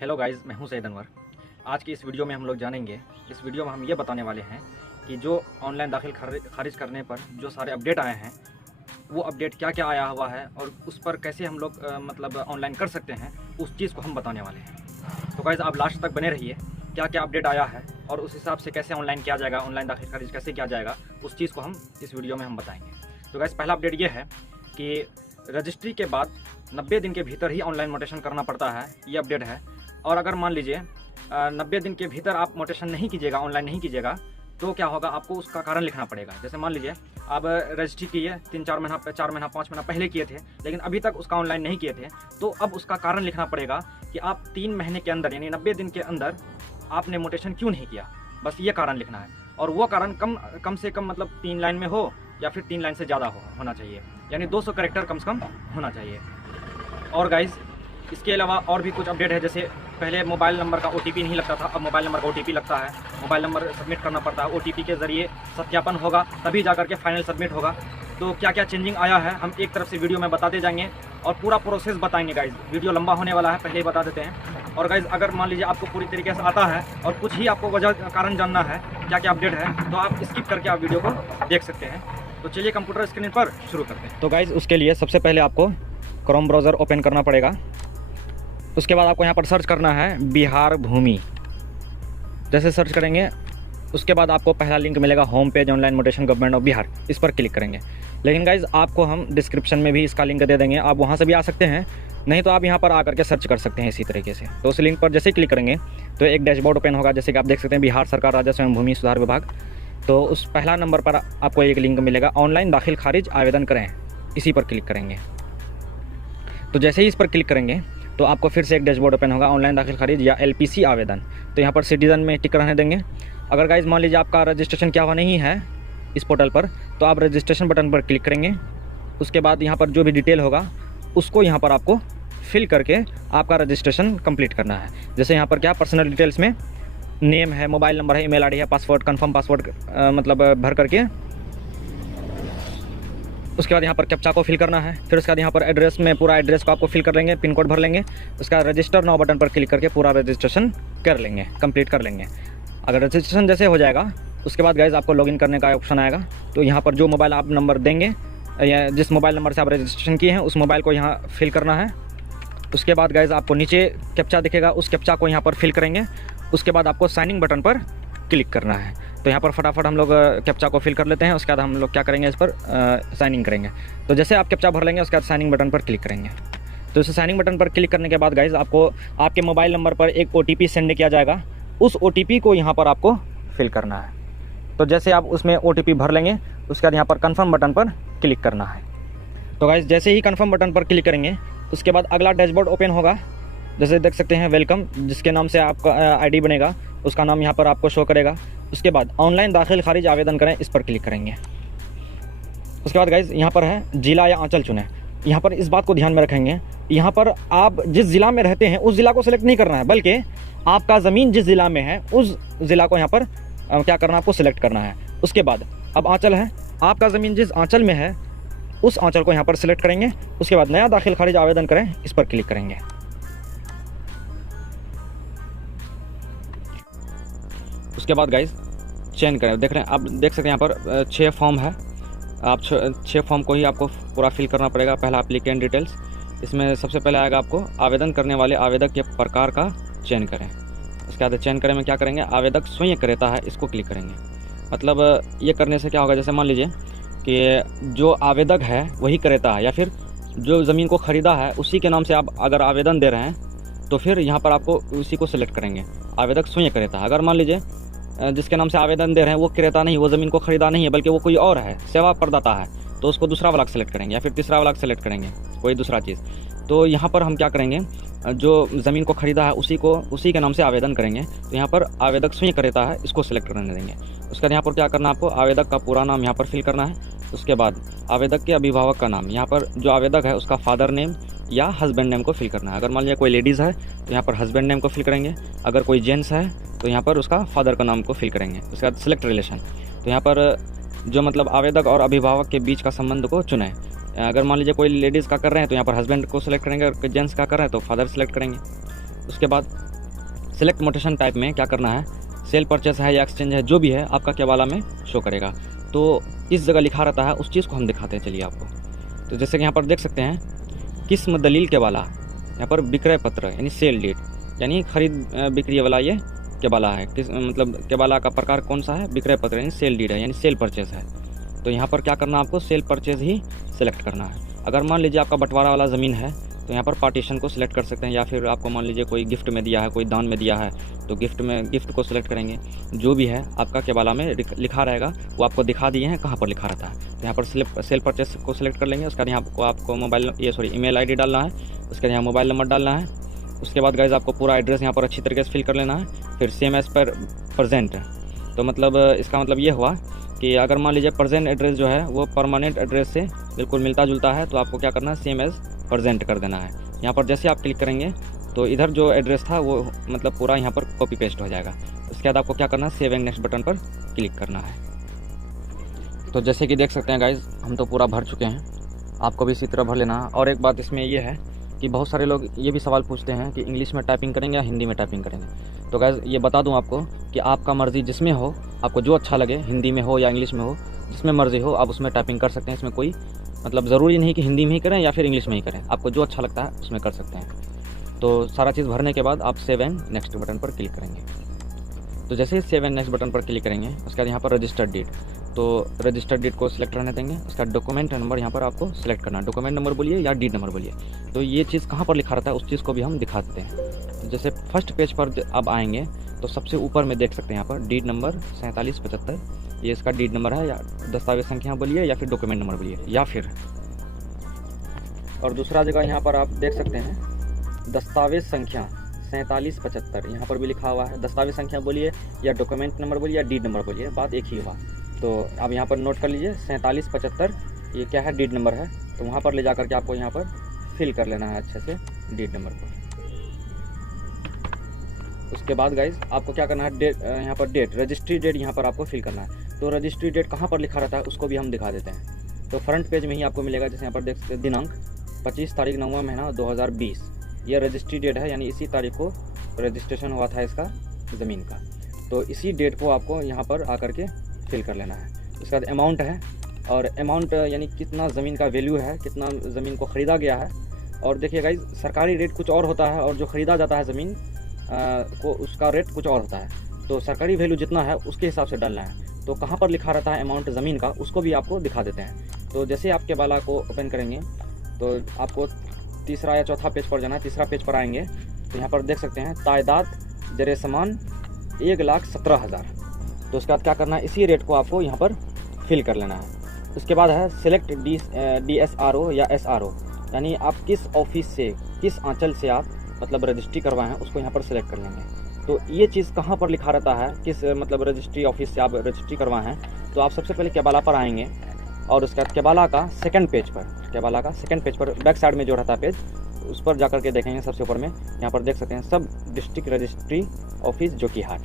Hello guys, मैं हूं सैयद अनवर। आज की इस वीडियो में हम लोग जानेंगे, इस वीडियो में हम ये बताने वाले हैं कि जो ऑनलाइन दाखिल खारिज करने पर जो सारे अपडेट आए हैं, वो अपडेट क्या क्या आया हुआ है और उस पर कैसे हम लोग मतलब ऑनलाइन कर सकते हैं, उस चीज़ को हम बताने वाले हैं। तो गाइज़ आप लास्ट तक बने रहिए, क्या क्या अपडेट आया है और उस हिसाब से कैसे ऑनलाइन किया जाएगा, ऑनलाइन दाखिल खारिज कैसे किया जाएगा, उस चीज़ को हम इस वीडियो में हम बताएँगे। तो गाइज़ पहला अपडेट ये है कि रजिस्ट्री के बाद 90 दिन के भीतर ही ऑनलाइन मोटेशन करना पड़ता है, ये अपडेट है। और अगर मान लीजिए 90 दिन के भीतर आप मोटेशन नहीं कीजिएगा, ऑनलाइन नहीं कीजिएगा, तो क्या होगा, आपको उसका कारण लिखना पड़ेगा। जैसे मान लीजिए आप रजिस्ट्री किए 3-4 महीना 4 महीना 5 महीना पहले किए थे, लेकिन अभी तक उसका ऑनलाइन नहीं किए थे, तो अब उसका कारण लिखना पड़ेगा कि आप 3 महीने के अंदर यानी 90 दिन के अंदर आपने मोटेशन क्यों नहीं किया, बस ये कारण लिखना है। और वो कारण कम से कम मतलब 3 लाइन में हो या फिर 3 लाइन से ज़्यादा होना चाहिए, यानी 200 कैरेक्टर कम से कम होना चाहिए। और गाइज़ इसके अलावा और भी कुछ अपडेट है, जैसे पहले मोबाइल नंबर का OTP नहीं लगता था, अब मोबाइल नंबर का OTP लगता है। मोबाइल नंबर सबमिट करना पड़ता है, OTP के ज़रिए सत्यापन होगा, तभी जाकर के फाइनल सबमिट होगा। तो क्या क्या चेंजिंग आया है हम एक तरफ से वीडियो में बताते जाएंगे और पूरा प्रोसेस बताएंगे गाइज़। वीडियो लंबा होने वाला है, पहले ही बता देते हैं। और गाइज़ अगर मान लीजिए आपको पूरी तरीके से आता है और कुछ ही आपको वजह कारण जानना है क्या क्या अपडेट है, तो आप स्किप करके आप वीडियो को देख सकते हैं। तो चलिए कंप्यूटर स्क्रीन पर शुरू करते हैं। तो गाइज़ उसके लिए सबसे पहले आपको क्रोम ब्राउज़र ओपन करना पड़ेगा। उसके बाद आपको यहाँ पर सर्च करना है बिहार भूमि। जैसे सर्च करेंगे उसके बाद आपको पहला लिंक मिलेगा home page online mutation government of Bihar, इस पर क्लिक करेंगे। लेकिन गाइज़ आपको हम डिस्क्रिप्शन में भी इसका लिंक दे देंगे, आप वहाँ से भी आ सकते हैं, नहीं तो आप यहाँ पर आकर के सर्च कर सकते हैं इसी तरीके से। तो उस लिंक पर जैसे ही क्लिक करेंगे तो एक डैशबोर्ड ओपन होगा, जैसे कि आप देख सकते हैं बिहार सरकार राजस्व एवं भूमि सुधार विभाग। तो उस पहला नंबर पर आपको एक लिंक मिलेगा ऑनलाइन दाखिल खारिज आवेदन करें, इसी पर क्लिक करेंगे। तो जैसे ही इस पर क्लिक करेंगे तो आपको फिर से एक डैशबोर्ड ओपन होगा ऑनलाइन दाखिल खारिज या LPC आवेदन। तो यहाँ पर सिटीज़न में टिक रहने देंगे। अगर गाइज़ मान लीजिए आपका रजिस्ट्रेशन क्या हुआ नहीं है इस पोर्टल पर, तो आप रजिस्ट्रेशन बटन पर क्लिक करेंगे। उसके बाद यहाँ पर जो भी डिटेल होगा उसको यहाँ पर आपको फिल करके आपका रजिस्ट्रेशन कंप्लीट करना है। जैसे यहाँ पर क्या पर्सनल डिटेल्स में नेम है, मोबाइल नंबर है, ईमेल ID है, पासवर्ड कन्फर्म पासवर्ड मतलब भर करके उसके बाद यहाँ पर कैप्चा को फिल करना है। फिर उसके बाद यहाँ पर एड्रेस में पूरा एड्रेस को आपको फिल कर लेंगे, पिन कोड भर लेंगे। उसका रजिस्टर नाउ बटन पर क्लिक करके पूरा रजिस्ट्रेशन कर लेंगे, कंप्लीट कर लेंगे। अगर रजिस्ट्रेशन जैसे हो जाएगा उसके बाद गाइज़ आपको लॉगिन करने का ऑप्शन आएगा। तो यहाँ पर जो मोबाइल आप नंबर देंगे या जिस मोबाइल नंबर से आप रजिस्ट्रेशन किए हैं उस मोबाइल को यहाँ फिल करना है। उसके बाद गाइज़ आपको नीचे कैप्चा दिखेगा, उस कैप्चा को यहाँ पर फिल करेंगे। उसके बाद आपको साइनिंग बटन पर क्लिक करना है। तो यहाँ पर फटाफट हम लोग कैप्चा को फिल कर लेते हैं। उसके बाद हम लोग क्या करेंगे, इस पर साइनिंग करेंगे। तो जैसे आप कैप्चा भर लेंगे उसके बाद साइनिंग बटन पर क्लिक करेंगे। तो इस साइनिंग बटन पर क्लिक करने के बाद गाइज़ आपको आपके मोबाइल नंबर पर एक OTP सेंड किया जाएगा, उस OTP को यहाँ पर आपको फिल करना है। तो जैसे आप उसमें OTP भर लेंगे उसके बाद यहाँ पर कन्फर्म बटन पर क्लिक करना है। तो गाइज़ जैसे ही कन्फर्म बटन पर क्लिक करेंगे उसके बाद अगला डैशबोर्ड ओपन होगा। जैसे देख सकते हैं वेलकम, जिसके नाम से आपका ID बनेगा उसका नाम यहाँ पर आपको शो करेगा। उसके बाद ऑनलाइन दाखिल खारिज आवेदन करें, इस पर क्लिक करेंगे। उसके बाद गाइज़ यहाँ पर है जिला या अंचल चुनें। यहाँ पर इस बात को ध्यान में रखेंगे, यहाँ पर आप जिस ज़िला में रहते हैं उस ज़िला को सिलेक्ट नहीं करना है, बल्कि आपका ज़मीन जिस ज़िला में है उस ज़िला को यहाँ पर क्या करना है, आपको सिलेक्ट करना है। उसके बाद अब आंचल है, आपका ज़मीन जिस आंचल में है उस आंचल को यहाँ पर सिलेक्ट करेंगे। उसके बाद नया दाखिल खारिज आवेदन करें, इस पर क्लिक करेंगे। उसके बाद गाइज़ चयन करें, देख रहे हैं आप देख सकते हैं यहाँ पर 6 फॉर्म है। आप 6 फॉर्म को ही आपको पूरा फिल करना पड़ेगा। पहला एप्लीकेंट डिटेल्स, इसमें सबसे पहले आएगा आपको आवेदन करने वाले आवेदक के प्रकार का चयन करें। उसके बाद चयन करें में क्या करेंगे, आवेदक स्वयं क्रेता है, इसको क्लिक करेंगे। मतलब ये करने से क्या होगा, जैसे मान लीजिए कि जो आवेदक है वही क्रेता है या फिर जो ज़मीन को ख़रीदा है उसी के नाम से आप अगर आवेदन दे रहे हैं तो फिर यहाँ पर आपको उसी को सिलेक्ट करेंगे, आवेदक स्वयं क्रेता। अगर मान लीजिए जिसके नाम से आवेदन दे रहे हैं वो क्रेता नहीं, वो ज़मीन को ख़रीदा नहीं है, बल्कि वो कोई और है, सेवा प्रदाता है, तो उसको दूसरा वाला सेलेक्ट करेंगे या फिर तीसरा वाला सेलेक्ट करेंगे, कोई दूसरा चीज़। तो यहाँ पर हम क्या करेंगे, जो ज़मीन को ख़रीदा है उसी के नाम से आवेदन करेंगे। तो यहाँ पर आवेदक स्वयं क्रेता है, इसको सिलेक्ट करने देंगे। उसके बाद यहाँ पर क्या करना है, आपको आवेदक का पूरा नाम यहाँ पर फिल करना है। उसके बाद आवेदक के अभिभावक का नाम, यहाँ पर जो आवेदक है उसका फादर नेम या हस्बैंड नेम को फिल करना है। अगर मान लीजिए कोई लेडीज़ है तो यहाँ पर हस्बैंड नेम को फिल करेंगे, अगर कोई जेंट्स है तो यहाँ पर उसका फादर का नाम को फिल करेंगे। उसके बाद सिलेक्ट रिलेशन, तो यहाँ पर जो मतलब आवेदक और अभिभावक के बीच का संबंध को चुनें। अगर मान लीजिए कोई लेडीज़ का कर रहे हैं तो यहाँ पर हस्बैंड को सिलेक्ट करेंगे, और जेंट्स का कर रहे हैं तो फादर सेलेक्ट करेंगे। उसके बाद सेलेक्ट मोटेशन टाइप में क्या करना है, सेल परचेस है या एक्सचेंज है, जो भी है आपका केबाला में शो करेगा। तो इस जगह लिखा रहता है, उस चीज़ को हम दिखाते हैं, चलिए आपको। तो जैसे कि यहाँ पर देख सकते हैं, किस्म दलील केबाला, यहाँ पर विक्रय पत्र यानी सेल डीड, यानी खरीद बिक्री वाला ये केबाला है। किस मतलब केबाला का प्रकार कौन सा है, विक्रय पत्र यानी सेल डीड है, यानी सेल परचेज है। तो यहाँ पर क्या करना है, आपको सेल परचेज ही सिलेक्ट करना है। अगर मान लीजिए आपका बंटवारा वाला ज़मीन है तो यहाँ पर पार्टीशन को सिलेक्ट कर सकते हैं, या फिर आपको मान लीजिए कोई गिफ्ट में दिया है, कोई दान में दिया है, तो गिफ्ट को सिलेक्ट करेंगे। जो भी है आपका केबाला में लिखा रहेगा, वो आपको दिखा दिए हैं कहाँ पर लिखा रहता है। तो यहाँ पर सेल परचेस को सिलेक्ट कर लेंगे। उसका यहाँ आपको ईमेल ID डालना है, उसके यहाँ मोबाइल नंबर डालना है। उसके बाद गाइस आपको पूरा एड्रेस यहाँ पर अच्छी तरीके से फिल कर लेना है। फिर सेम एज पर प्रेजेंट, तो मतलब इसका मतलब ये हुआ कि अगर मान लीजिए प्रेजेंट एड्रेस जो है वो परमानेंट एड्रेस से बिल्कुल मिलता जुलता है, तो आपको क्या करना है, सेम एज प्रेजेंट कर देना है। यहाँ पर जैसे आप क्लिक करेंगे तो इधर जो एड्रेस था वो मतलब पूरा यहाँ पर कॉपी पेस्ट हो जाएगा। उसके बाद आपको क्या करना है, सेव एंड नेक्स्ट बटन पर क्लिक करना है। तो जैसे कि देख सकते हैं गाइज, हम तो पूरा भर चुके हैं, आपको भी इसी तरह भर लेना है। और एक बात इसमें ये है कि बहुत सारे लोग ये भी सवाल पूछते हैं कि इंग्लिश में टाइपिंग करेंगे या हिंदी में टाइपिंग करेंगे। तो गाइज ये बता दूं आपको कि आपका मर्ज़ी जिसमें हो, आपको जो अच्छा लगे, हिंदी में हो या इंग्लिश में हो, जिसमें मर्ज़ी हो आप उसमें टाइपिंग कर सकते हैं। इसमें कोई मतलब ज़रूरी नहीं कि हिंदी में ही करें या फिर इंग्लिश में ही करें, आपको जो अच्छा लगता है उसमें कर सकते हैं। तो सारा चीज़ भरने के बाद आप सेव एंड नेक्स्ट बटन पर क्लिक करेंगे। तो जैसे ही सेव एंड नेक्स्ट बटन पर क्लिक करेंगे, उसके बाद यहाँ पर रजिस्टर्ड डेट, तो रजिस्टर्ड डेट को सिलेक्ट रहने देंगे। उसका डॉक्यूमेंट नंबर यहाँ पर आपको सिलेक्ट करना है, डॉक्यूमेंट नंबर बोलिए या डीड नंबर बोलिए। तो ये चीज़ कहाँ पर लिखा रहता है उस चीज़ को भी हम दिखा देते हैं। तो जैसे फर्स्ट पेज पर अब आएंगे तो सबसे ऊपर में देख सकते हैं यहाँ पर डीड नंबर 4775, ये इसका डीड नंबर है, या दस्तावेज संख्या बोलिए या फिर डॉक्यूमेंट नंबर बोलिए, या फिर और दूसरा जगह यहाँ पर आप देख सकते हैं दस्तावेज संख्या 4775, यहाँ पर भी लिखा हुआ है। दस्तावेज संख्या बोलिए या डॉक्यूमेंट नंबर बोलिए या डीड नंबर बोलिए, बात एक ही हुआ। तो आप यहाँ पर नोट कर लीजिए 4775, ये क्या है, डीड नंबर है। तो वहाँ पर ले जा करके आपको यहाँ पर फिल कर लेना है अच्छे से डीड नंबर को। उसके बाद गाइज आपको क्या करना है, डेट, यहाँ पर डेट, रजिस्ट्री डेट यहाँ पर आपको फिल करना है। तो रजिस्ट्री डेट कहाँ पर लिखा रहता है उसको भी हम दिखा देते हैं। तो फ्रंट पेज में ही आपको मिलेगा, जैसे यहाँ पर देख सकते हैं दिनांक 25 तारीख 9वां महीना 2020, ये रजिस्ट्री डेट है, यानी इसी तारीख को रजिस्ट्रेशन हुआ था इसका ज़मीन का। तो इसी डेट को आपको यहाँ पर आकर के फिल कर लेना है। उसके बाद अमाउंट है, और अमाउंट यानी कितना ज़मीन का वैल्यू है, कितना ज़मीन को ख़रीदा गया है। और देखिए गाइज, सरकारी रेट कुछ और होता है और जो ख़रीदा जाता है ज़मीन को उसका रेट कुछ और होता है। तो सरकारी वैल्यू जितना है उसके हिसाब से डालना है। तो कहाँ पर लिखा रहता है अमाउंट ज़मीन का, उसको भी आपको दिखा देते हैं। तो जैसे आप केबाला को ओपन करेंगे तो आपको तीसरा या चौथा पेज पर जाना है। तीसरा पेज पर आएंगे तो यहाँ पर देख सकते हैं तायदाद जरे सामान 1,17,000। तो उसके बाद क्या करना है, इसी रेट को आपको यहाँ पर फिल कर लेना है। उसके बाद है सिलेक्ट DSRO या SRO, यानी आप किस ऑफिस से, किस आंचल से आप मतलब रजिस्ट्री करवाए हैं उसको यहाँ पर सिलेक्ट कर लेंगे। तो ये चीज़ कहाँ पर लिखा रहता है, किस मतलब रजिस्ट्री ऑफिस से आप रजिस्ट्री करवाए हैं। तो आप सबसे पहले केबाला पर आएंगे और उसके बाद केबाला का सेकंड पेज पर बैक साइड में जो रहता है पेज, उस पर जाकर के देखेंगे सबसे ऊपर में, यहाँ पर देख सकते हैं सब डिस्ट्रिक्ट रजिस्ट्री ऑफिस जोकीहाट।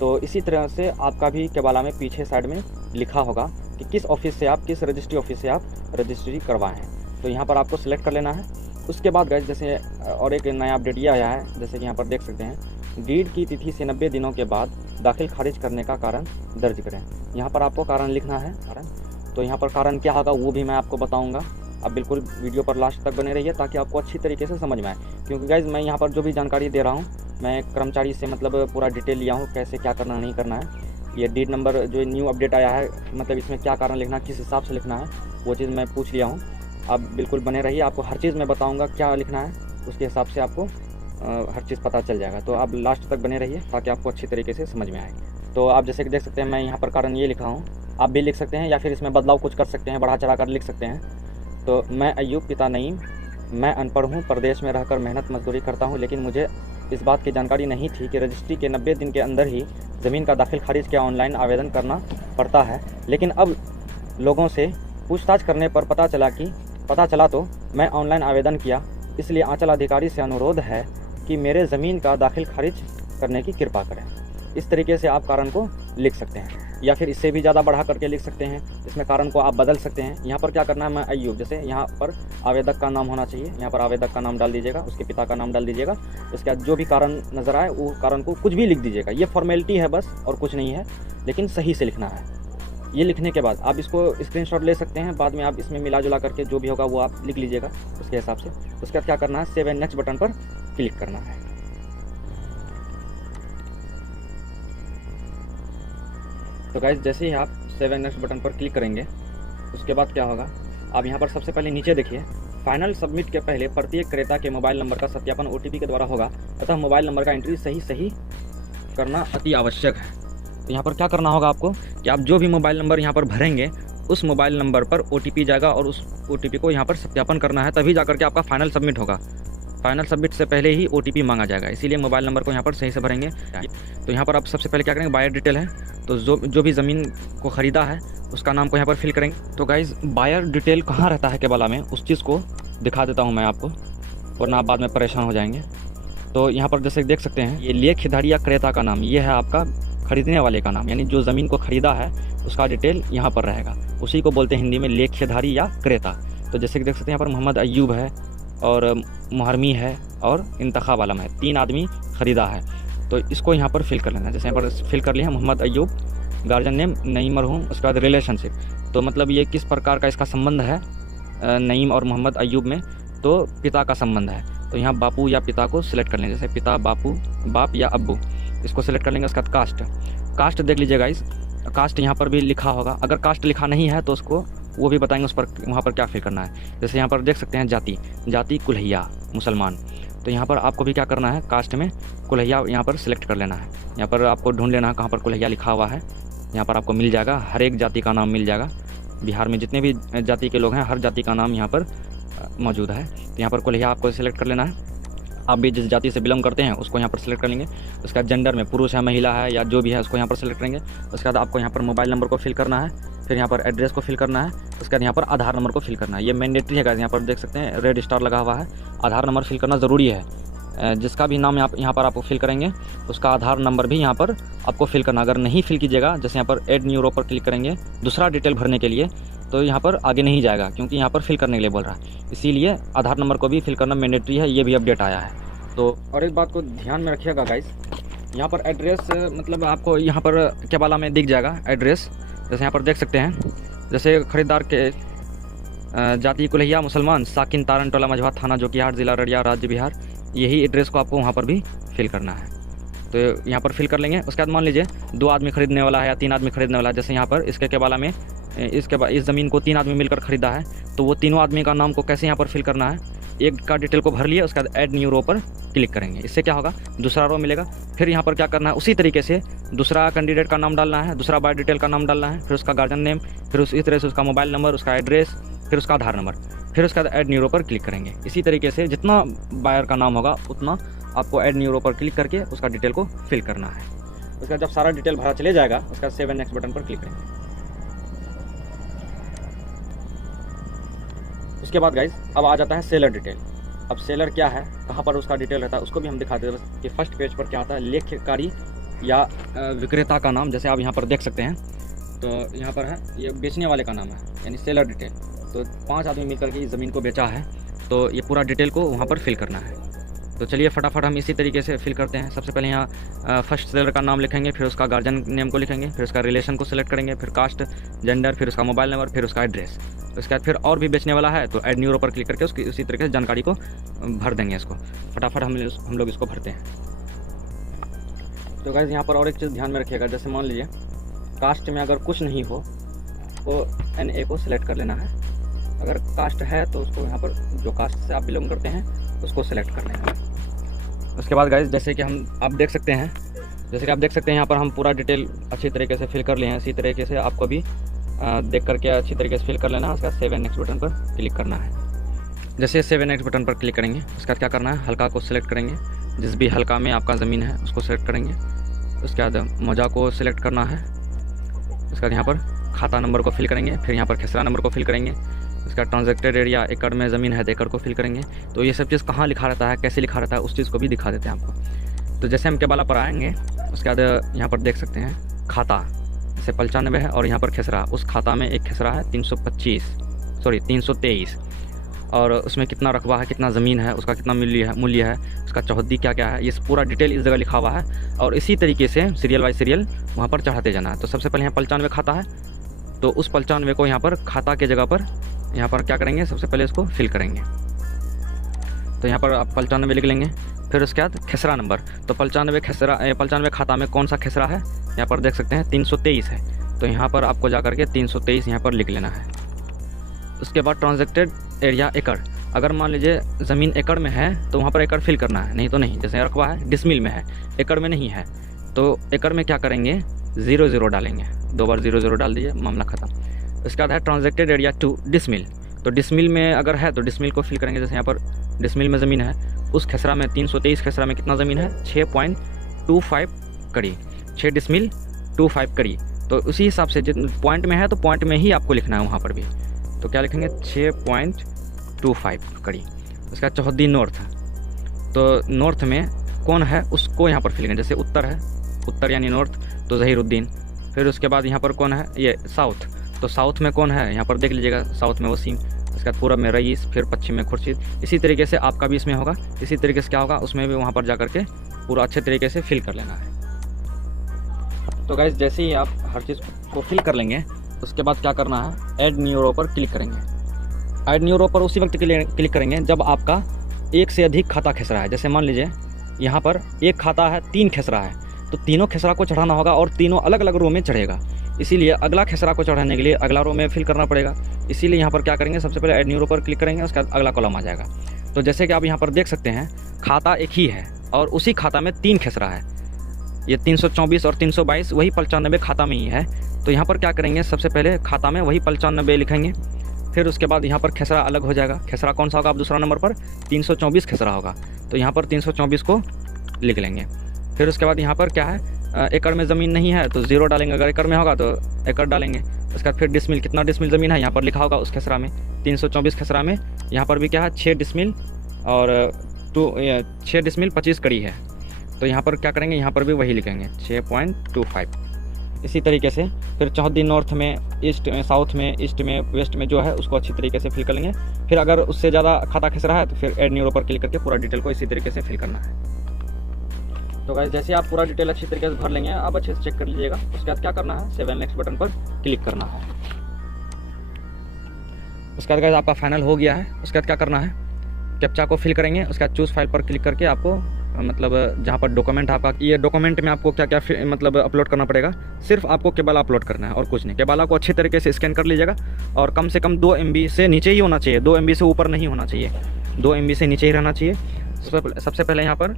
तो इसी तरह से आपका भी केबाला में पीछे साइड में लिखा होगा कि किस ऑफिस से आप, किस रजिस्ट्री ऑफिस से आप रजिस्ट्री करवाएं हैं। तो यहाँ पर आपको सिलेक्ट कर लेना है। उसके बाद गाइस जैसे और एक नया अपडेट ये आया है, जैसे कि यहाँ पर देख सकते हैं डीड की तिथि से 90 दिनों के बाद दाखिल खारिज करने का कारण दर्ज करें। यहाँ पर आपको कारण लिखना है, तो यहाँ पर कारण क्या होगा वो भी मैं आपको बताऊँगा। आप बिल्कुल वीडियो पर लास्ट तक बने रहिए ताकि आपको अच्छी तरीके से समझ में आए, क्योंकि गाइज मैं यहाँ पर जो भी जानकारी दे रहा हूँ मैं कर्मचारी से मतलब पूरा डिटेल लिया हूँ, कैसे क्या करना नहीं करना है। ये डीड नंबर जो न्यू अपडेट आया है, मतलब इसमें क्या कारण लिखना है, किस हिसाब से लिखना है, वो चीज़ मैं पूछ लिया हूँ। आप बिल्कुल बने रहिए, आपको हर चीज़ मैं बताऊँगा क्या लिखना है, उसके हिसाब से आपको हर चीज़ पता चल जाएगा। तो आप लास्ट तक बने रहिए ताकि आपको अच्छी तरीके से समझ में आए। तो आप जैसे कि देख सकते हैं मैं यहाँ पर कारण ये लिखा हूँ, आप भी लिख सकते हैं या फिर इसमें बदलाव कुछ कर सकते हैं, बढ़ा चढ़ा कर लिख सकते हैं। तो मैं अय्यूब पिता नईम, मैं अनपढ़ हूँ, प्रदेश में रहकर मेहनत मजदूरी करता हूँ, लेकिन मुझे इस बात की जानकारी नहीं थी कि रजिस्ट्री के 90 दिन के अंदर ही ज़मीन का दाखिल खारिज के ऑनलाइन आवेदन करना पड़ता है। लेकिन अब लोगों से पूछताछ करने पर पता चला तो मैं ऑनलाइन आवेदन किया, इसलिए आंचल अधिकारी से अनुरोध है कि मेरे ज़मीन का दाखिल खारिज करने की कृपा करें। इस तरीके से आप कारण को लिख सकते हैं। या फिर इससे भी ज़्यादा बढ़ा करके लिख सकते हैं। इसमें कारण को आप बदल सकते हैं। यहाँ पर क्या करना है, मैं अय्यूब, जैसे यहाँ पर आवेदक का नाम होना चाहिए, यहाँ पर आवेदक का नाम डाल दीजिएगा, उसके पिता का नाम डाल दीजिएगा। उसके बाद जो भी कारण नज़र आए वो कारण को कुछ भी लिख दीजिएगा। ये फॉर्मेलिटी है बस और कुछ नहीं है, लेकिन सही से लिखना है। ये लिखने के बाद आप इसको स्क्रीनशॉट ले सकते हैं, बाद में आप इसमें मिला जुला करके जो भी होगा वो आप लिख लीजिएगा उसके हिसाब से। उसके बाद क्या करना है, सेव एंड नेक्स्ट बटन पर क्लिक करना है। तो गाइस जैसे ही आप सेव एंड नेक्स्ट बटन पर क्लिक करेंगे उसके बाद क्या होगा, आप यहाँ पर सबसे पहले नीचे देखिए, फाइनल सबमिट के पहले प्रत्येक क्रेता के मोबाइल नंबर का सत्यापन OTP के द्वारा होगा, अतः मोबाइल नंबर का एंट्री सही करना अति आवश्यक है। तो यहाँ पर क्या करना होगा आपको कि आप जो भी मोबाइल नंबर यहाँ पर भरेंगे उस मोबाइल नंबर पर OTP जाएगा और उस OTP को यहाँ पर सत्यापन करना है, तभी जाकर के आपका फाइनल सबमिट होगा। फाइनल सबमिट से पहले ही OTP मांगा जाएगा, इसीलिए मोबाइल नंबर को यहाँ पर सही से भरेंगे। तो यहाँ पर आप सबसे पहले क्या करेंगे, बायर डिटेल है तो जो भी ज़मीन को ख़रीदा है उसका नाम को यहाँ पर फिल करेंगे। तो गाइज़ बायर डिटेल कहाँ रहता है केबाला में, उस चीज़ को दिखा देता हूँ मैं आपको, वरना आप बाद में परेशान हो जाएंगे। तो यहाँ पर जैसे देख सकते हैं, ये लेखधारी या क्रेता का नाम, ये है आपका खरीदने वाले का नाम, यानी जो ज़मीन को ख़रीदा है उसका डिटेल यहाँ पर रहेगा। उसी को बोलते हैं हिंदी में लेखधारी या क्रेता। तो जैसे कि देख सकते हैं यहाँ पर मोहम्मद अय्यूब है और मुहरमी है और इंतखाब आलम है, 3 आदमी ख़रीदा है। तो इसको यहाँ पर फिल कर लेना है। जैसे यहाँ पर फिल कर लिया मोहम्मद अय्यूब, गार्जियन नेम नईम मरहूम, उसके बाद रिलेशनशिप, तो मतलब ये किस प्रकार का इसका संबंध है नईम और मोहम्मद अय्यूब में, तो पिता का संबंध है। तो यहाँ बापू या पिता को सिलेक्ट कर लेंगे, जैसे पिता बापू, बाप या अब्बू, इसको सिलेक्ट कर लेंगे। उसके बाद कास्ट देख लीजिएगा, इस कास्ट यहाँ पर भी लिखा होगा। अगर कास्ट लिखा नहीं है तो उसको वो भी बताएंगे उस पर वहाँ पर क्या फिल करना है। जैसे यहाँ पर देख सकते हैं जाति कुल्हैया मुसलमान, तो यहाँ पर आपको भी क्या करना है, कास्ट में कुल्हैया यहाँ पर सिलेक्ट कर लेना है। यहाँ पर आपको ढूंढ लेना है कहाँ पर कुल्हैया लिखा हुआ है, यहाँ पर आपको मिल जाएगा, हर एक जाति का नाम मिल जाएगा। बिहार में जितने भी जाति के लोग हैं हर जाति का नाम यहाँ पर मौजूद है। तो यहाँ पर कुल्हैया आपको सिलेक्ट कर लेना है। आप भी जिस जाति से बिलोंग करते हैं उसको यहाँ पर सिलेक्ट कर लेंगे। उसके बाद जेंडर में पुरुष है महिला है या जो भी है उसको यहाँ पर सिलेक्ट करेंगे। उसके बाद आपको यहाँ पर मोबाइल नंबर को फिल करना है, फिर यहाँ पर एड्रेस को फिल करना है, उसके बाद यहाँ पर आधार नंबर को फिल करना है। ये मैंडेटरी है गाइस, यहाँ पर देख सकते हैं रेड स्टार लगा हुआ है, आधार नंबर फिल करना ज़रूरी है। जिसका भी नाम यहाँ पर आपको फिल करेंगे उसका आधार नंबर भी यहाँ पर आपको फिल करना। अगर नहीं फिल कीजिएगा, जैसे यहाँ पर ऐड न्यू रो पर क्लिक करेंगे दूसरा डिटेल भरने के लिए, तो यहाँ पर आगे नहीं जाएगा क्योंकि यहाँ पर फिल करने के लिए बोल रहा है। इसीलिए आधार नंबर को भी फिल करना मैंडेटरी है, ये भी अपडेट आया है। तो और एक बात को ध्यान में रखिएगा गाइस, यहाँ पर एड्रेस मतलब आपको यहाँ पर केबाला में दिख जाएगा एड्रेस। जैसे यहाँ पर देख सकते हैं, जैसे खरीदार के जाति कुल्हैया मुसलमान, साकिन तारन टोला मझवा, थाना जोकीहाट, जिला अररिया, राज्य बिहार, यही एड्रेस को आपको वहाँ पर भी फिल करना है। तो यहाँ पर फिल कर लेंगे। उसके बाद मान लीजिए 2 आदमी खरीदने वाला है या 3 आदमी खरीदने वाला है। जैसे यहाँ पर इसके केबाला में इस ज़मीन को 3 आदमी मिलकर ख़रीदा है, तो वो तीनों आदमी का नाम को कैसे यहाँ पर फिल करना है, एक का डिटेल को भर लिए, उसके बाद ऐड न्यू रो पर क्लिक करेंगे। इससे क्या होगा, दूसरा रो मिलेगा। फिर यहाँ पर क्या करना है, उसी तरीके से दूसरा कैंडिडेट का नाम डालना है, दूसरा बायो डिटेल का नाम डालना है, फिर उसका गार्जियन नेम, फिर उसी तरह से उसका मोबाइल नंबर, उसका एड्रेस, फिर उसका आधार नंबर, फिर उसका ऐड न्यू रो पर क्लिक करेंगे। इसी तरीके से जितना बायर का नाम होगा उतना आपको ऐड न्यू रो पर क्लिक करके उसका डिटेल को फिल करना है। उसका जब सारा डिटेल भरा चले जाएगा उसका सेव एंड नेक्स्ट बटन पर क्लिक करेंगे। उसके बाद गाइज अब आ जाता है सेलर डिटेल। अब सेलर क्या है, कहाँ पर उसका डिटेल रहता है, उसको भी हम दिखाते हैं कि फर्स्ट पेज पर क्या आता है, लेखकारी या विक्रेता का नाम। जैसे आप यहाँ पर देख सकते हैं, तो यहाँ पर है ये बेचने वाले का नाम है, यानी सेलर डिटेल। तो 5 आदमी मिलकर के इस ज़मीन को बेचा है, तो ये पूरा डिटेल को वहाँ पर फिल करना है। तो चलिए फटाफट हम इसी तरीके से फिल करते हैं। सबसे पहले यहाँ फर्स्ट सेलर का नाम लिखेंगे, फिर उसका गार्जियन नेम को लिखेंगे, फिर उसका रिलेशन को सिलेक्ट करेंगे, फिर कास्ट, जेंडर, फिर उसका मोबाइल नंबर, फिर उसका एड्रेस। उसके बाद फिर और भी बेचने वाला है तो ऐड न्यू रो पर क्लिक करके उसकी उसी तरीके से जानकारी को भर देंगे। इसको फटाफट हम लोग इसको भरते हैं। तो गाइस यहाँ पर और एक चीज़ ध्यान में रखिएगा, जैसे मान लीजिए कास्ट में अगर कुछ नहीं हो तो NA को सिलेक्ट कर लेना है। अगर कास्ट है तो उसको यहाँ पर जो कास्ट से आप बिलोंग करते हैं उसको सिलेक्ट कर लेना है। उसके बाद गाइस जैसे कि आप देख सकते हैं यहाँ पर हम पूरा डिटेल अच्छी तरीके से फिल कर लिए हैं। इसी तरीके से आपको भी देख करके अच्छी तरीके से फिल कर लेना है। उसका सेव एंड नेक्स्ट बटन पर क्लिक करना है। जैसे सेव एंड नेक्स्ट बटन पर क्लिक करेंगे उसके बाद क्या करना है, हल्का को सिलेक्ट करेंगे, जिस भी हल्का में आपका ज़मीन है उसको सिलेक्ट करेंगे। उसके बाद मौजा को सिलेक्ट करना है। उसके बाद यहाँ पर खाता नंबर को फिल करेंगे, फिर यहाँ पर खेसरा नंबर को फिल करेंगे। उसका ट्रांजेक्टेड एरिया एकड़ में ज़मीन है तो एकड़ को फिल करेंगे। तो ये सब चीज़ कहाँ लिखा रहता है, कैसे लिखा रहता है, उस चीज़ को भी दिखा देते हैं आपको। तो जैसे हम केबाला पर आएंगे उसके बाद यहाँ पर देख सकते हैं खाता, जैसे 95 है और यहाँ पर खेसरा, उस खाता में एक खेसरा है 323, और उसमें कितना रकबा है, कितना ज़मीन है, उसका कितना मूल्य है, उसका चौहद्दी क्या क्या है, ये पूरा डिटेल इस जगह लिखा हुआ है। और इसी तरीके से सीरियल बाय सीरियल वहाँ पर चढ़ाते जाना है। तो सबसे पहले यहाँ 95 खाता है, तो उस 95 को यहाँ पर खाता के जगह पर यहाँ पर क्या करेंगे, सबसे पहले इसको फिल करेंगे। तो यहाँ पर आप 95 लिख लेंगे। फिर उसके बाद खेसरा नंबर, तो 95 खाता में कौन सा खेसरा है, यहाँ पर देख सकते हैं 323 है, तो यहाँ पर आपको जा करके 323 यहाँ पर लिख लेना है। उसके बाद ट्रांजैक्टेड एरिया एकड़, अगर मान लीजिए ज़मीन एकड़ में है तो वहाँ पर एकड़ फिल करना है, नहीं तो नहीं। जैसे रकबा है डिसमिल में है, एकड़ में नहीं है, तो एकड़ में क्या करेंगे 00 डालेंगे, 2 बार 00 डाल दीजिए, मामला ख़त्म। उसके बाद है ट्रांजैक्टेड एरिया टू डिसमिल, तो डिसमिल में अगर है तो डिसमिल को फिल करेंगे। जैसे यहाँ पर डिसमिल में ज़मीन है, उस खेसरा में 323 खेसरा में कितना ज़मीन है 6.25 कड़ी, 6 डिसमिल 25 कड़ी। तो उसी हिसाब से जितने पॉइंट में है तो पॉइंट में ही आपको लिखना है वहाँ पर भी। तो क्या लिखेंगे 6.25 कड़ी। उसका चौहद्दी नॉर्थ, तो नॉर्थ में कौन है उसको यहाँ पर फिल करेंगे। जैसे उत्तर है, उत्तर यानी नॉर्थ, तो ज़हीरुद्दीन। फिर उसके बाद यहाँ पर कौन है, ये साउथ, तो साउथ में कौन है यहाँ पर देख लीजिएगा, साउथ में वसीम। उसके बाद पूरब में रईस, फिर पश्चिम में खुर्शीद। इसी तरीके से आपका भी इसमें होगा, इसी तरीके से क्या होगा उसमें भी वहाँ पर जा करके पूरा अच्छे तरीके से फिल कर लेना है। तो गाइस जैसे ही आप हर चीज़ को फिल कर लेंगे, उसके बाद क्या करना है, ऐड न्यू रो पर क्लिक करेंगे। ऐड न्यू रो पर उसी वक्त क्लिक करेंगे जब आपका एक से अधिक खाता खेसरा है। जैसे मान लीजिए यहाँ पर एक खाता है, 3 खेसरा है, तो तीनों खेसरा को चढ़ाना होगा और तीनों अलग अलग रो में चढ़ेगा। इसीलिए अगला खेसरा को चढ़ाने के लिए अगला रो में फिल करना पड़ेगा। इसीलिए यहाँ पर क्या करेंगे, सबसे पहले ऐड न्यू रो पर क्लिक करेंगे, उसके बाद अगला कॉलम आ जाएगा। तो जैसे कि आप यहाँ पर देख सकते हैं खाता एक ही है और उसी खाता में 3 खेसरा है, ये 324 और 322 वही 95 खाता में ही है। तो यहाँ पर क्या करेंगे, सबसे पहले खाता में वही 95 लिखेंगे। फिर उसके बाद यहाँ पर खेसरा अलग हो जाएगा। खेसरा कौन सा होगा, आप दूसरा नंबर पर 324 खेसरा होगा, तो यहाँ पर 324 को लिख लेंगे। फिर उसके बाद यहाँ पर क्या है, एकड़ में ज़मीन नहीं है तो 0 डालेंगे, अगर एकड़ में होगा तो एकड़ डालेंगे। उसके बाद फिर डिसमिल, कितना डिसमिल ज़मीन है यहाँ पर लिखा होगा उस खेसरा में, 324 खेसरा में यहाँ पर भी क्या है 6 डिसमिल और 6 डिसमिल 25 कड़ी है। तो यहाँ पर क्या करेंगे, यहाँ पर भी वही लिखेंगे 6.25। इसी तरीके से फिर चौहद्दी नॉर्थ में, ईस्ट में, साउथ में, ईस्ट में, वेस्ट में जो है उसको अच्छी तरीके से फिल कर लेंगे। फिर अगर उससे ज़्यादा खाता खेसरा है तो फिर ऐड न्यू रो पर क्लिक करके पूरा डिटेल को इसी तरीके से फिल करना है। तो गाइस जैसे आप पूरा डिटेल अच्छी तरीके से भर लेंगे, आप अच्छे से चेक कर लीजिएगा। उसके बाद क्या करना है, सेव एंड नेक्स्ट बटन पर क्लिक करना है। उसके बाद गाइस आपका फाइनल हो गया है। उसके बाद क्या करना है, कैप्चा को फिल करेंगे। उसके बाद चूज़ फाइल पर क्लिक करके आपको मतलब जहाँ पर डॉक्यूमेंट आपका, ये डॉक्यूमेंट में आपको क्या क्या मतलब अपलोड करना पड़ेगा, सिर्फ आपको केबाला अपलोड करना है और कुछ नहीं। केबाला को अच्छे तरीके से स्कैन कर लीजिएगा और कम से कम 2 MB से नीचे ही होना चाहिए, 2 MB से ऊपर नहीं होना चाहिए, 2 MB से नीचे ही रहना चाहिए। सबसे पहले यहाँ पर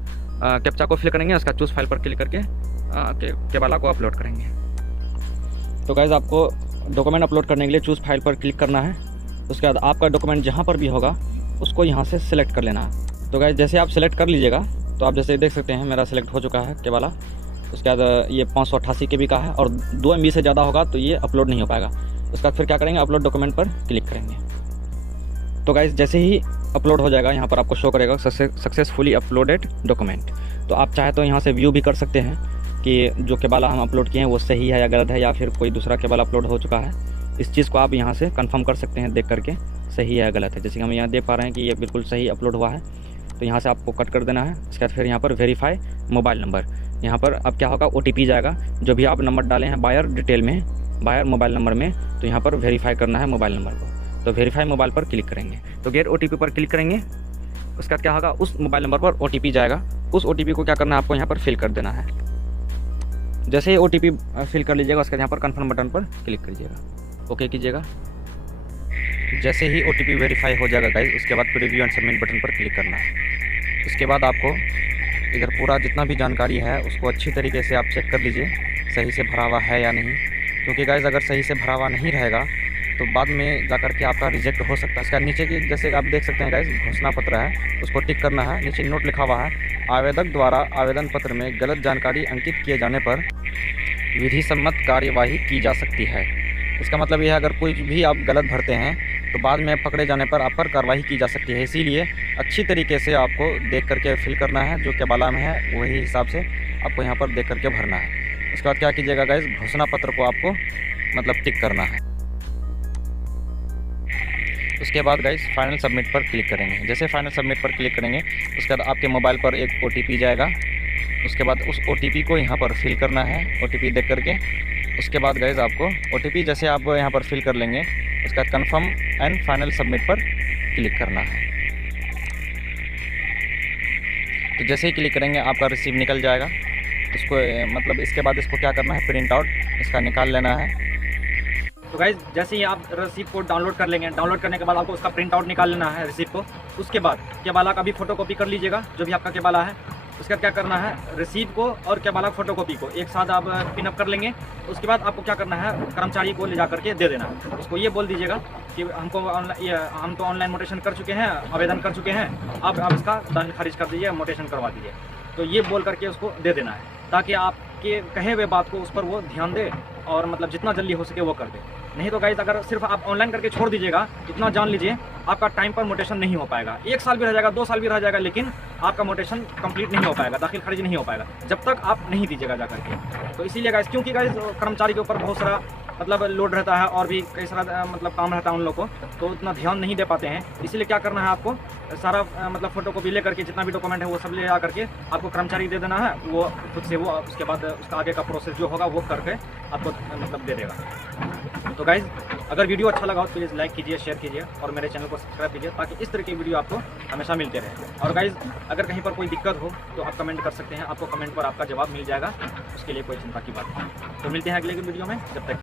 कैप्चा को फिल करेंगे, उसका चूज़ फाइल पर क्लिक करके केबाला को अपलोड करेंगे। तो गाइस आपको डॉक्यूमेंट अपलोड करने के लिए चूज़ फाइल पर क्लिक करना है। उसके बाद आपका डॉक्यूमेंट जहाँ पर भी होगा उसको यहाँ से सिलेक्ट कर लेना है। तो गाइस जैसे आप सिलेक्ट कर लीजिएगा तो आप जैसे देख सकते हैं मेरा सिलेक्ट हो चुका है केबाला। उसके बाद ये 588 KB का है और 2 MB से ज़्यादा होगा तो ये अपलोड नहीं हो पाएगा। उसके बाद फिर क्या करेंगे, अपलोड डॉक्यूमेंट पर क्लिक करेंगे। तो गाइस जैसे ही अपलोड हो जाएगा यहाँ पर आपको शो करेगा सक्सेसफुली अपलोडेड डॉक्यूमेंट। तो आप चाहे तो यहाँ से व्यू भी कर सकते हैं कि जो केबाला हम अपलोड किए हैं वो सही है या गलत है, या फिर कोई दूसरा केबाला अपलोड हो चुका है। इस चीज़ को आप यहाँ से कंफर्म कर सकते हैं देख करके सही है या गलत है। जैसे कि हम यहाँ देख पा रहे हैं कि ये बिल्कुल सही अपलोड हुआ है, तो यहाँ से आपको कट कर देना है। इसके बाद फिर यहाँ पर वेरीफाई मोबाइल नंबर, यहाँ पर अब क्या होगा OTP जाएगा, जो भी आप नंबर डाले हैं बायर डिटेल में, बायर मोबाइल नंबर में, तो यहाँ पर वेरीफाई करना है मोबाइल नंबर को। तो वेरीफाई मोबाइल पर क्लिक करेंगे, तो गेट OTP पर क्लिक करेंगे। उसके बाद क्या होगा, उस मोबाइल नंबर पर OTP जाएगा, उस OTP को क्या करना है आपको यहाँ पर फिल कर देना है। जैसे ही OTP फिल कर लीजिएगा उसके बाद यहाँ पर कन्फर्म बटन पर क्लिक कीजिएगा, ओके कीजिएगा। जैसे ही OTP वेरीफाई हो जाएगा गाइस, उसके बाद प्रीव्यू एंड सबमिट बटन पर क्लिक करना है। उसके बाद आपको इधर पूरा जितना भी जानकारी है उसको अच्छी तरीके से आप चेक कर लीजिए सही से भरा हुआ है या नहीं, क्योंकि गाइस अगर सही से भरा हुआ नहीं रहेगा तो बाद में जा करके आपका रिजेक्ट हो सकता है। इसका नीचे की जैसे आप देख सकते हैं गाइस घोषणा पत्र है, उसको टिक करना है। नीचे नोट लिखा हुआ है, आवेदक द्वारा आवेदन पत्र में गलत जानकारी अंकित किए जाने पर विधि सम्मत कार्यवाही की जा सकती है। इसका मतलब यह है अगर कोई भी आप गलत भरते हैं तो बाद में पकड़े जाने पर आप पर कार्रवाई की जा सकती है। इसीलिए अच्छी तरीके से आपको देख करके फिल करना है, जो केबाला में है वही हिसाब से आपको यहाँ पर देख करके भरना है। उसके बाद क्या कीजिएगा गाइस, घोषणा पत्र को आपको मतलब टिक करना है। उसके बाद गाइस फाइनल सबमिट पर क्लिक करेंगे। जैसे फाइनल सबमिट पर क्लिक करेंगे उसके बाद आपके मोबाइल पर एक OTP जाएगा। उसके बाद उस OTP को यहाँ पर फिल करना है, OTP देख करके। उसके बाद गाइस आपको OTP जैसे आप यहाँ पर फिल कर लेंगे उसके बाद कन्फर्म एंड फाइनल सबमिट पर क्लिक करना है। तो जैसे ही क्लिक करेंगे आपका रिसीव निकल जाएगा। उसको मतलब इसके बाद इसको क्या करना है, प्रिंट आउट इसका निकाल लेना है। तो गाइज जैसे ही आप रिसीप्ट को डाउनलोड कर लेंगे, डाउनलोड करने के बाद आपको उसका प्रिंट आउट निकाल लेना है रिसीप्ट को। उसके बाद केबाला का भी फोटोकॉपी कर लीजिएगा, जो भी आपका केबाला है। उसके बाद क्या करना है, रिसीप्ट को और केबाला फोटोकॉपी को एक साथ आप पिनअप कर लेंगे। उसके बाद आपको क्या करना है, कर्मचारी को ले जा करके दे देना है। उसको ये बोल दीजिएगा कि हम तो ऑनलाइन मोटेशन कर चुके हैं, आवेदन कर चुके हैं, आप इसका दाखिल खारिज कर दीजिए, मोटेशन करवा दीजिए। तो ये बोल करके उसको दे देना है, ताकि आपके कहे हुए बात को उस पर वो ध्यान दे और मतलब जितना जल्दी हो सके वो कर दे। नहीं तो गाइस अगर सिर्फ आप ऑनलाइन करके छोड़ दीजिएगा, इतना जान लीजिए आपका टाइम पर मोटेशन नहीं हो पाएगा। 1 साल भी रह जाएगा, 2 साल भी रह जाएगा, लेकिन आपका मोटेशन कंप्लीट नहीं हो पाएगा, दाखिल खारिज नहीं हो पाएगा जब तक आप नहीं दीजिएगा जा करके। तो इसीलिए गाइस, क्योंकि गाइस कर्मचारी के ऊपर बहुत सारा मतलब लोड रहता है और भी कई सारा मतलब काम रहता है उन लोग को, तो उतना ध्यान नहीं दे पाते हैं। इसीलिए क्या करना है, आपको सारा मतलब फोटोकॉपी ले करके जितना भी डॉक्यूमेंट है वो सब ले आ करके आपको कर्मचारी दे देना है। वो खुद से वो उसके बाद उसका आगे का प्रोसेस जो होगा वो करके आपको मतलब दे देगा। तो गाइज अगर वीडियो अच्छा लगा हो तो प्लीज़ लाइक कीजिए, शेयर कीजिए और मेरे चैनल को सब्सक्राइब कीजिए, ताकि इस तरह की वीडियो आपको हमेशा मिलते रहे। और गाइज अगर कहीं पर कोई दिक्कत हो तो आप कमेंट कर सकते हैं, आपको कमेंट पर आपका जवाब मिल जाएगा, उसके लिए कोई चिंता की बात नहीं। तो मिलते हैं अगले वीडियो में, जब तक